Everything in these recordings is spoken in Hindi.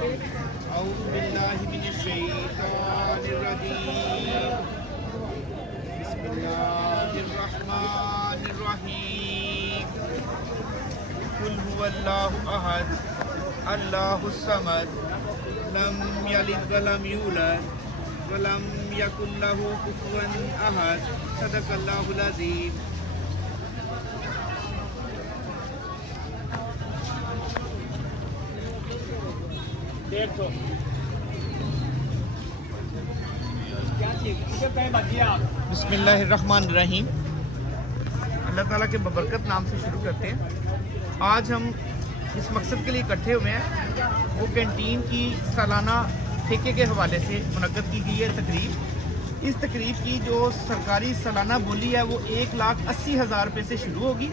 औज़ु बिल्लाहि मिनश्शैतानिर्रजीम। बिस्मिल्लाहिर्रहमानिर्रहीम। कुल हुवल्लाहु अहद अल्लाहुस समद लम यलिद वलम यूलद वलम यकुल लहू कुफुवन अहद। सदक़ल्लाहुल अज़ीम। बिस्मिल्लाहिर्रहमानिर्रहीम। अल्लाह ताला के बबरकत नाम से शुरू करते हैं। आज हम इस मकसद के लिए इकट्ठे हुए हैं, वो कैंटीन की सालाना ठेके के हवाले से मुनक्कद की गई है तकरीब। इस तकरीब की जो सरकारी सालाना बोली है वो 1,80,000 रुपये से शुरू होगी।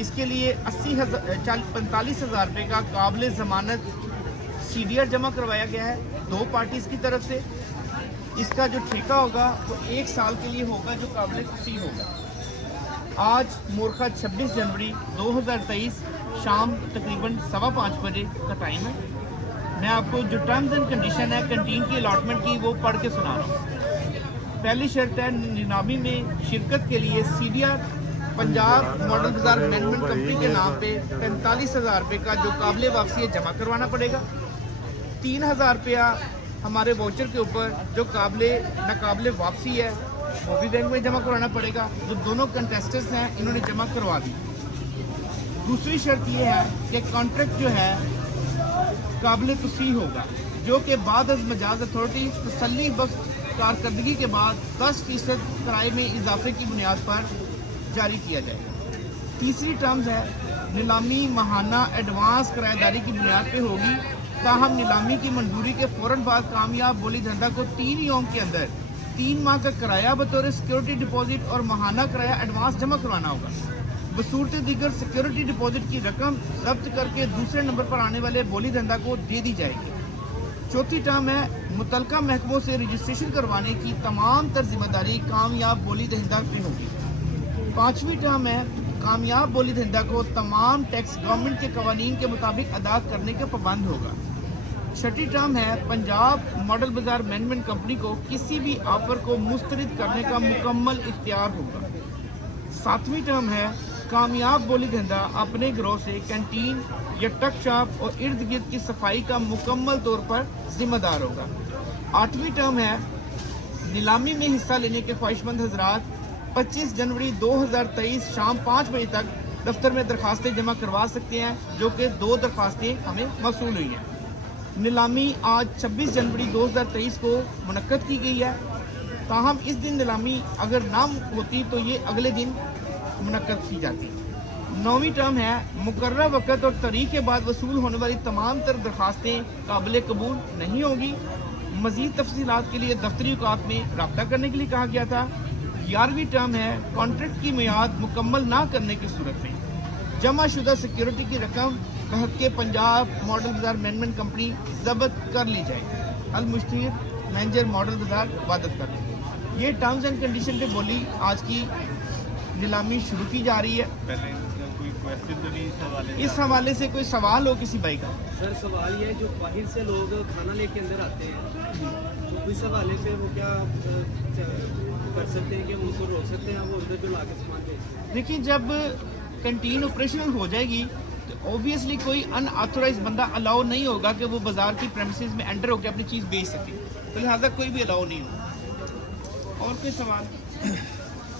इसके लिए 45,000 रुपये का काबिल ज़मानत CDR जमा करवाया गया है 2 पार्टीज़ की तरफ से। इसका जो ठेका होगा वो 1 साल के लिए होगा, जो काबिल तस्सीर होगा। आज मोरखा 26 जनवरी 2023 शाम तकरीबन 5:15 बजे का टाइम है। मैं आपको जो टर्म्स एंड कंडीशन है कैंटीन की अलॉटमेंट की वो पढ़ के सुना रहा हूँ। पहली शर्त है, नीलामी में शिरकत के लिए CDR पंजाब मॉडल बाजार मैनेजमेंट कंपनी के नाम पे 45,000 रुपये का जो काबिल वापसी है जमा करवाना पड़ेगा। 3,000 रुपया हमारे वाउचर के ऊपर जो नाकाबिल वापसी है वो भी बैंक में जमा करवाना पड़ेगा। जो दोनों कंटेस्टेंट्स हैं इन्होंने जमा करवा दी। दूसरी शर्त ये है कि कॉन्ट्रैक्ट जो है काबिल तस्सीह होगा, जो कि बाद अज़ मजाज अथॉरिटी तसल्ली बख्श कारकर्दगी के बाद 10% किराए में इजाफे की बुनियाद पर जारी किया जाएगा। तीसरी टर्म्स है, नीलामी माहाना एडवांस किराएदारी की बुनियाद पे होगी। ताहम नीलामी की मंजूरी के फ़ौरन बाद कामयाब बोली धंधा को 3 यौम के अंदर 3 माह का किराया बतौर सिक्योरिटी डिपॉजिट और माहाना किराया एडवांस जमा करवाना होगा। बसूरत दीगर सिक्योरिटी डिपॉजिट की रकम जब्त करके दूसरे नंबर पर आने वाले बोली धंधा को दे दी जाएगी। चौथी टर्म है, मुतलका महकमों से रजिस्ट्रेशन करवाने की तमाम तर जिम्मेदारी कामयाब बोली धंधा की होगी। पाँचवीं टर्म है, कामयाब बोली धंधा को तमाम टैक्स गवर्नमेंट के कवानीन के मुताबिक अदा करने का पाबंद होगा। छठी टर्म है, पंजाब मॉडल बाजार मैनेजमेंट कंपनी को किसी भी ऑफर को मुस्तरद करने का मुकम्मल इख्तियार होगा। सातवीं टर्म है, कामयाब बोली धंधा अपने गिरोह से कैंटीन या टक शॉप और इर्द गिर्द की सफाई का मुकम्मल तौर पर जिम्मेदार होगा। आठवीं टर्म है, नीलामी में हिस्सा लेने के ख्वाहिशमंद हजरात 25 जनवरी 2023 शाम 5 बजे तक दफ्तर में दरखास्तें जमा करवा सकते हैं, जो कि 2 दरखास्तें हमें मौसूल हुई हैं। नीलामी आज 26 जनवरी 2023 को मुनक्कद की गई है। ताहम इस दिन नीलामी अगर ना होती तो ये अगले दिन मुनक्कद की जाती। 9वीं टर्म है, मुकर्रर वक़्त और तारीख के बाद वसूल होने वाली तमाम तर दरखास्तें काबिल कबूल नहीं होगी। मज़ीद तफसीलात के लिए दफ्तरी औकात में रब्ता करने के लिए कहा गया था। 11वीं टर्म है, कॉन्ट्रैक्ट की मियाद मुकम्मल ना करने की सूरत में जमा शुदा सिक्योरिटी की रकम बहक के पंजाब मॉडल बाजार मैनेजमेंट कंपनी जब्त कर ली जाएगी। अल मुश्तिर मैनेजर मॉडल बाजार वादत कर देंगे। ये टर्म्स एंड कंडीशन पे बोली आज की नीलामी शुरू की जा रही है। पहले कोई क्वेश्चन तो नहीं इस हवाले से कोई सवाल हो किसी भाई का? सर सवाल ये है, जो बाहर से लोग खाना लेके अंदर आते हैं तो इस हवाले से वो क्या कर सकते हैं कि उनको रोक सकते हैं वो उधर जो लाके सामान बेचते हैं? देखिए, जब कैंटीन ऑपरेशनल हो जाएगी तो ऑब्वियसली कोई अनऑथोराइज बंदा अलाउ नहीं होगा कि वो बाजार की प्रेमिसेस में एंटर होकर अपनी चीज़ बेच सके, तो लिहाजा कोई भी अलाउ नहीं होगा। और कोई सवाल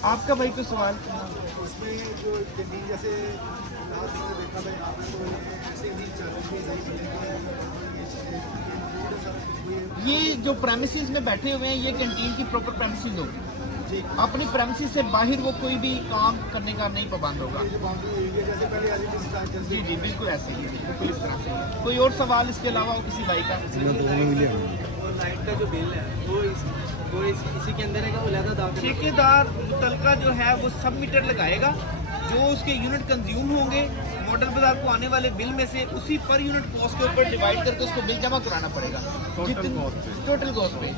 आपका भाई? कोई सवाल? उसमें जो कैंटीन जैसे लास्ट में देखा था यहाँ पे तो ऐसे भी चल रही है। ये जो प्रेमिसेस में बैठे हुए हैं ये कैंटीन की प्रॉपर प्रेमिसेस होगी। अपनी प्रेमिसेस से बाहर वो कोई भी काम करने का नहीं पाबंद होगा। जैसे पहले जी जी बिल्कुल ऐसे ही है, बिल्कुल इस तरह से। कोई और सवाल इसके अलावा हो किसी भाई का? और लाइट का जो बिल है वो इसी के अंदर है कि वो ज़्यादा दाम? ठेकेदार मुतलका जो है वो सब मीटर लगाएगा, जो उसके यूनिट कंज्यूम होंगे मॉडल बाजार को आने वाले बिल में से उसी पर यूनिट कॉस्ट के ऊपर डिवाइड करके उसको बिल जमा कराना पड़ेगा। टोटल कॉस्ट पे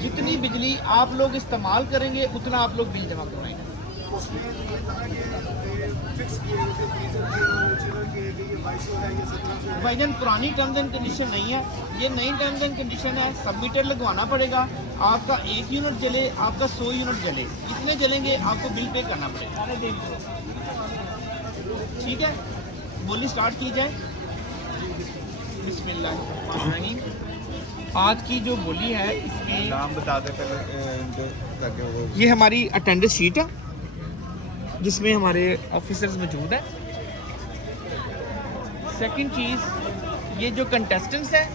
जितनी बिजली आप लोग इस्तेमाल करेंगे उतना आप लोग बिल जमा करवाएंगे। भाईजान पुरानी टर्म्स एंड कंडीशन नहीं है, ये नई टर्म्स एंड कंडीशन है, सबमीटर लगवाना पड़ेगा। आपका 1 यूनिट जले, आपका 100 यूनिट जले, इतने जलेंगे आपको बिल पे करना पड़ेगा। ठीक है, बोली स्टार्ट की जाए। बिस्मिल्लाह। आज की जो बोली है इसमें नाम बता दे पहले जो ताकि वो ये हमारी अटेंडेंस शीट है जिसमें हमारे ऑफिसर्स मौजूद हैं। सेकंड चीज़, ये जो कंटेस्टेंट्स हैं,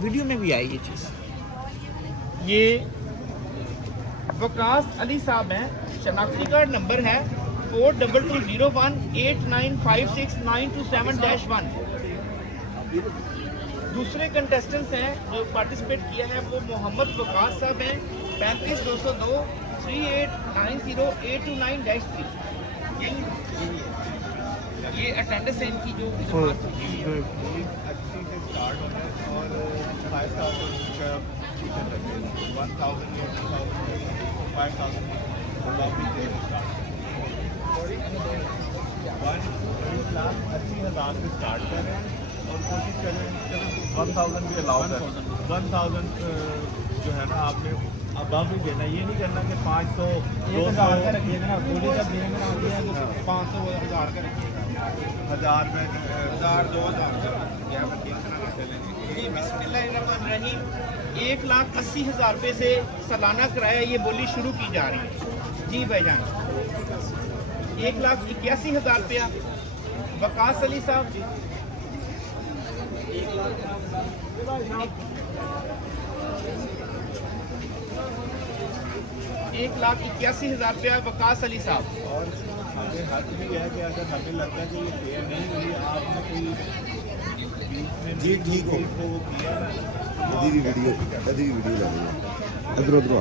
वीडियो में भी आई ये चीज़, ये वकास अली साहब हैं, शनाख्ती कार्ड नंबर है 42018956927927-1। दूसरे कंटेस्टेंट्स हैं जो पार्टिसिपेट किया है वो मोहम्मद वकास साहब हैं 35202 38908298-3। ये अटेंडेंस है इनकी जो जमात की है। 80 से स्टार्ट होना है और 5000 का टीचर लगे 1000 5000 गुलाबी से स्टार्ट 1,80,000 से स्टार्ट कर रहे हैं और कोशिश कर रहे हैं 1000 भी अलाउड है। 1000 जो है ना आपने अब भी देना, ये नहीं करना कि 500 200 का रखिएगा ना, थोड़ी सा देंगे ना 500 1000 का रखिएगा, 1000 में 1000 2000 का। जी बिस्मिल्लाहिर्रहमानिर्रहीम। 1,80,000 रुपये से सालाना किराया ये बोली शुरू की जा रही है। जी भाईजान, 1,81,000 रुपया वकास अली साहब, 1,81,000 रुपया वकास अली साहब। और हमें हक भी है कि अगर हमें लगता है कि ये फेयर नहीं हुई, आपने कोई बीच में जी ठीक हो को वो किया ना, अभी की वीडियो लगी है इधर उधर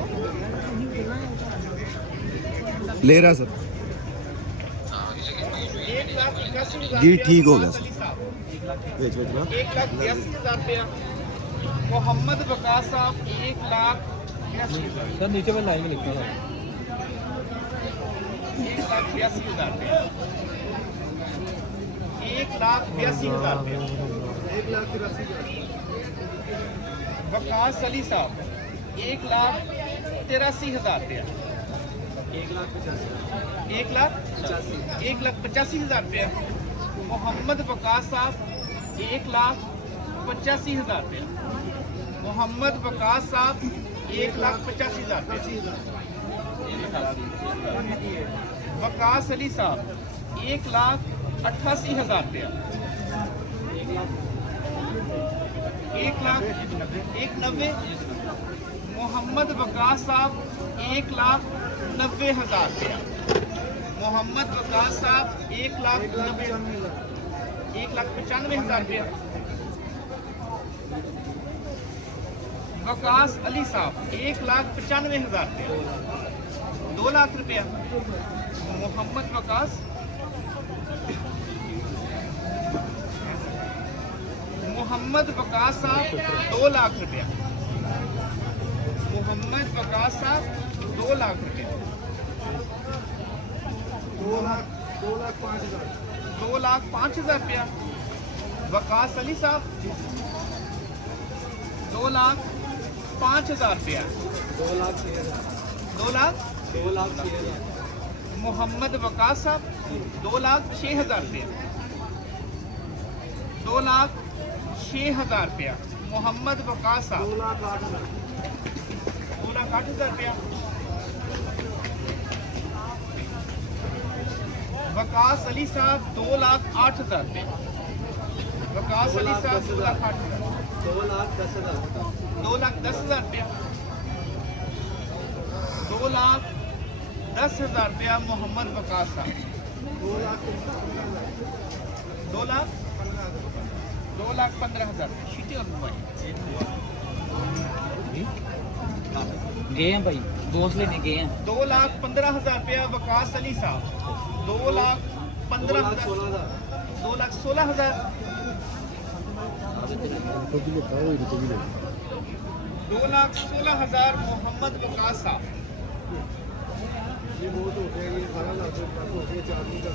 ले रहा सर 1,81,000 जी, ठीक हो गया वकास अली साहब। बेच बेच ना 1,82,000 रुपया मोहम्मद वकास साहब, 1,82,000 सर नीचे में लाइन में लिखा है 1,82,000 रुपया 1,82,000 रुपया 1,83,000 वकास अली साहब, 1,83,000 रुपया 1,85,000 रुपया मोहम्मद वकास साहब, 1,85,000 रुपया मोहम्मद वकास साहब, 1,85,000 रुपया वकास अली साहब, 1,88,000 रुपया 1,90,000 मोहम्मद वकास साहब, 1,90,000 रुपया मोहम्मद वकास साहब, 1,95,000 रुपया वकास अली साहब, 1,95,000 रुपया 2 लाख रुपया मोहम्मद वकास, मोहम्मद वकास साहब 2 लाख रुपया मोहम्मद वकास साहब 2 लाख रुपया 2,05,000 2,05,000 रुपया वकास अली साहब, 2,05,000 रुपया 2,06,000 मोहम्मद वकास साहब, 2,06,000 रुपया 2,06,000 रुपया मोहम्मद वकास साहब, 2,08,000 रुपया वकास अली साहब, 2,08,000 रुपया वकास अली साहब, 2,08,000 2,10,000 रुपया 2,10,000 रुपया मोहम्मद वकास साहब, 2,15,000 शीटें और मोबाइल गए हैं भाई, दोस्त लेने गए हैं 2,15,000 रुपया वकास अली साहब, 2,15,000 2,16,000 2,16,000 मोहम्मद वकास साहब, ये बहुत हो गया, ये 12 लाख रुपये हो गया 4 दिन का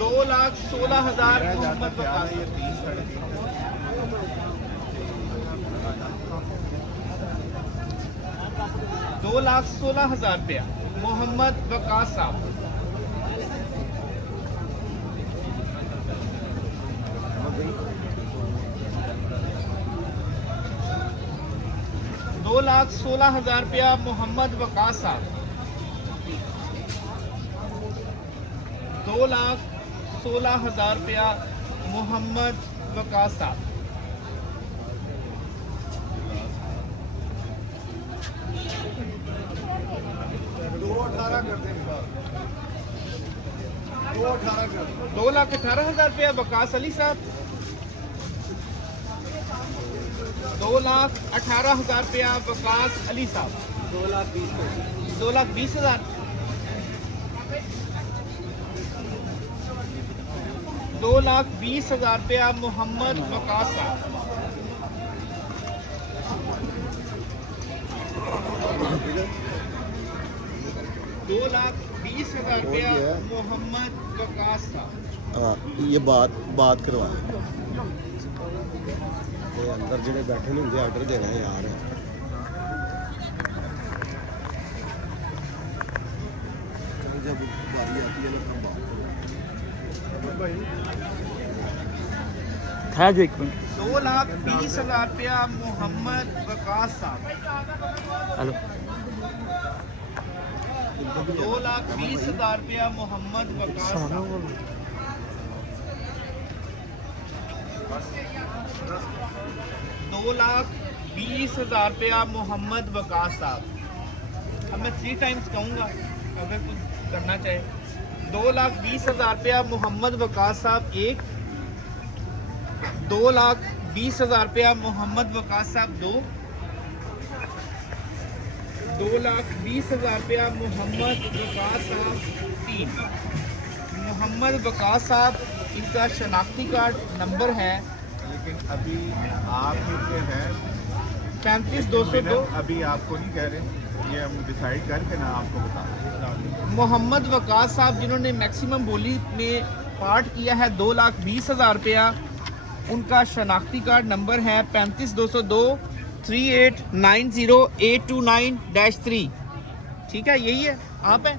2,16,000 मेरा मोहम्मद ज़्यादा ख्याल वकास है ये साहब। 3 साढ़े 3 2,16,000 रुपया मोहम्मद वकास साहब। $2,16,000 रुपया मोहम्मद वकास साहब। 2,16,000 रुपया मोहम्मद वकास साहब। 218 कर देंगे, 218 कर देंगे। 2,18,000 रुपया वकास अली साहब। 2,18,000 रुपया वकास अली साहब। 2,20,000 2,20,000। 2,20,000 रुपया मोहम्मद वकास साहब। 2,20,000 रुपया मोहम्मद वकास साहब। हाँ ये बात करवाएं ये अंदर ਜਿਹੜੇ बैठे ने उनके ऑर्डर देना है यार जब बारी आती है ना है जो 1 मिनट 2,20,000 रुपया मोहम्मद वकास साहब। हेलो 2,20,000 रुपया मोहम्मद वकास साहब। 2,20,000 रुपया मोहम्मद वकास साहब। अब मैं 3 टाइम्स कहूँगा अगर कुछ करना चाहे। 2,20,000 रुपया मोहम्मद वकास साहब 1। 2,20,000 रुपया मोहम्मद वकास साहब 2। 2,20,000 रुपया मोहम्मद वकास साहब 3। मोहम्मद वकास साहब इनका शनाख्ती कार्ड नंबर है लेकिन अभी आप के हैं 35,202। अभी आपको नहीं कह रहे, ये हम डिसाइड करके ना आपको बता दें। मोहम्मद वकास साहब जिन्होंने मैक्सिमम बोली में पार्ट किया है 2,20,000 रुपया, उनका शनाख्ती कार्ड नंबर है 35,202 3890 829-3। ठीक है, यही है, आप हैं।